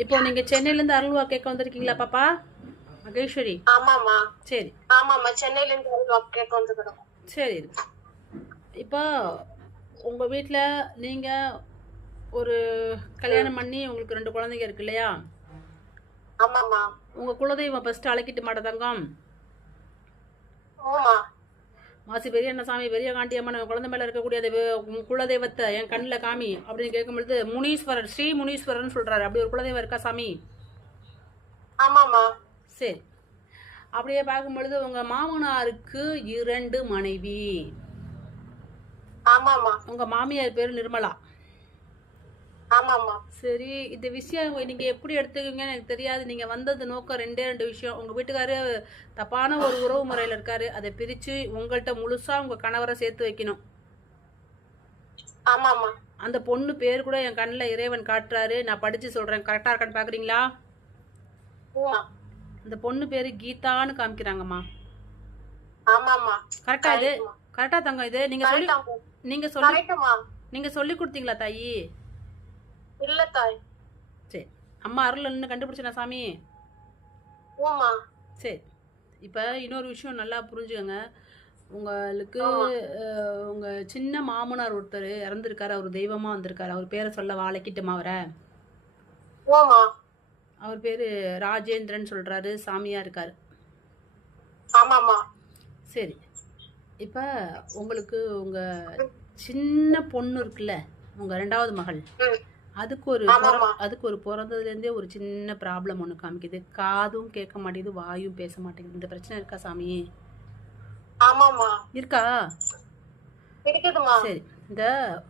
இப்போ நீங்க சென்னையில இருந்து அருள்வா கேட்க வந்திருக்கீங்களா பாப்பா? மகேஸ்வரி. ஆமாமா. சரி ஆமாமா, சென்னையில இருந்து அருள்வா கேட்க வந்துக்கிறோம். சரி. இப்போ உங்க வீட்டில் நீங்க ஒரு கல்யாணம் பண்ணி உங்களுக்கு 2 குழந்தைங்க இருக்கு இல்லையா? ஆமாமா. உங்க குலதெய்வம் ஃபர்ஸ்ட் அழைக்கிட்டு மாட்ட தங்கம்? ஆமா. மாசி பெரிய என்ன சாமி பெரிய காண்டியம்மன் குழந்தை மேல இருக்கக்கூடிய உன் குலதெய்வத்தை என் கண்ணில் காமி அப்படின்னு கேட்கும்பொழுது முனீஸ்வரர் ஸ்ரீ முனீஸ்வரர்னு சொல்றாரு. அப்படி ஒரு குலதெய்வம் இருக்கா சாமி? ஆமாமா. சரி. அப்படியே பார்க்கும் பொழுது உங்க மாமனாருக்கு 2 மனைவி. ஆமாமா. உங்க மாமியார் பேரு நிர்மலா. ஆமாமா. சரி, இந்த விஷயம் நீங்க எப்படி எடுத்துக்கீங்கன்னு எனக்கு தெரியாது. நீங்க வந்தது நோக்கம் 2 விஷயம். உங்க வீட்டுக்காரு தப்பான ஒரு உறவு முறையில இருக்காரு. அதை பிரிச்சு உங்கள்கிட்ட முழுசா உங்க கணவரை சேர்த்து வைக்கணும். ஆமாமா. அந்த பொண்ணு பேர் கூட என் கண்ணில் இறைவன் காட்டுறாரு. நான் படிச்சு சொல்றேன், கரெக்டா இருக்கான்னு பாக்குறீங்களா? அந்த பொண்ணு பேரு கீதான்னு காமிக்கிறாங்கம்மா. ஆமாமா. கரெக்டா இது? கரெக்டா தங்கம் இது? நீங்க சொல்லி நீங்க சொல்லி கொடுத்தீங்களா தாயி? இல்ல தாய். சரி. அம்மா அருள் என்ன கண்டுபிடிச்சா சாமி? சரி. இப்போ இன்னொரு விஷயம் நல்லா புரிஞ்சுக்கங்க. உங்களுக்கு உங்க சின்ன மாமனார் ஒருத்தர் இறந்துருக்காரு. அவர் தெய்வமா வந்திருக்காரு. அவர் பேரை சொல்ல வாழைக்கிட்டுமா அவரை? அவர் பேரு ராஜேந்திரன் சொல்றாரு. சாமியா இருக்காரு. சரி. இப்ப உங்களுக்கு உங்க சின்ன பொண்ணு இருக்குல்ல, உங்க 2வது மகள், அதுக்கு ஒரு பிறந்ததுலேருந்தே ஒரு சின்ன ப்ராப்ளம் ஒன்று காமிக்குது. காதும் கேட்க மாட்டேங்குது, வாயும் பேச மாட்டேங்குது. இந்த பிரச்சனை இருக்கா சாமி? இருக்கா? சரி.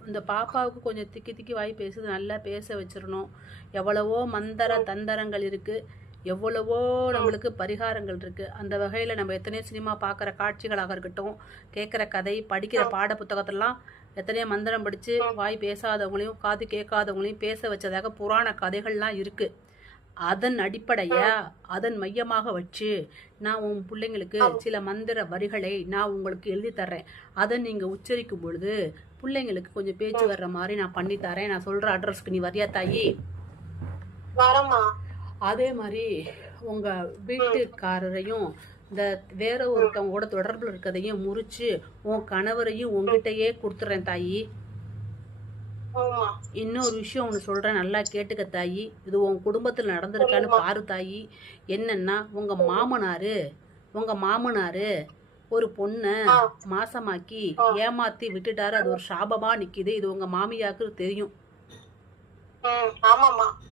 இந்த பாப்பாவுக்கு கொஞ்சம் திக்கி திக்கி வாய் பேசுது. நல்லா பேச வச்சிடணும். எவ்வளவோ மந்திர தந்திரங்கள் இருக்கு, எவ்வளவோ நம்மளுக்கு பரிகாரங்கள் இருக்கு. அந்த வகையில் நம்ம எத்தனையோ சினிமா பார்க்குற காட்சிகளாக இருக்கட்டும், கேட்குற கதை, படிக்கிற பாட புத்தகத்தெல்லாம் எத்தனையோ மந்திரம் படித்து வாய் பேசாதவங்களையும் காது கேட்காதவங்களையும் பேச வச்சதாக புராண கதைகள்லாம் இருக்கு. அதன் அடிப்படையா அதன் மையமாக வச்சு நான் உன் பிள்ளைங்களுக்கு சில மந்திர வரிகளை நான் உங்களுக்கு எழுதி தர்றேன். அதை நீங்கள் உச்சரிக்கும் பொழுது பிள்ளைங்களுக்கு கொஞ்சம் பேச்சு வர்ற மாதிரி நான் பண்ணி தரேன். நான் சொல்கிற அட்ரஸ்க்கு நீ வரியா தாயி? அதே மாதிரி உங்கள் வீட்டுக்காரரையும் இந்த வேற ஒருத்தவங்களோட தொடர்பில் இருக்கிறதையும் முறிச்சு உன் கணவரையும் உங்ககிட்டயே கொடுத்துட்றேன் தாயி. இன்னொரு விஷயம் ஒன்று சொல்கிறேன், நல்லா கேட்டுக்க தாயி. இது உன் குடும்பத்தில் நடந்திருக்கான்னு பாரு தாயி. என்னன்னா உங்க மாமனாரு ஒரு பொண்ணை மாசமாக்கி ஏமாத்தி விட்டுட்டாரு. அது ஒரு சாபமா நிக்குது. இது உங்க மாமியாருக்கு தெரியும்.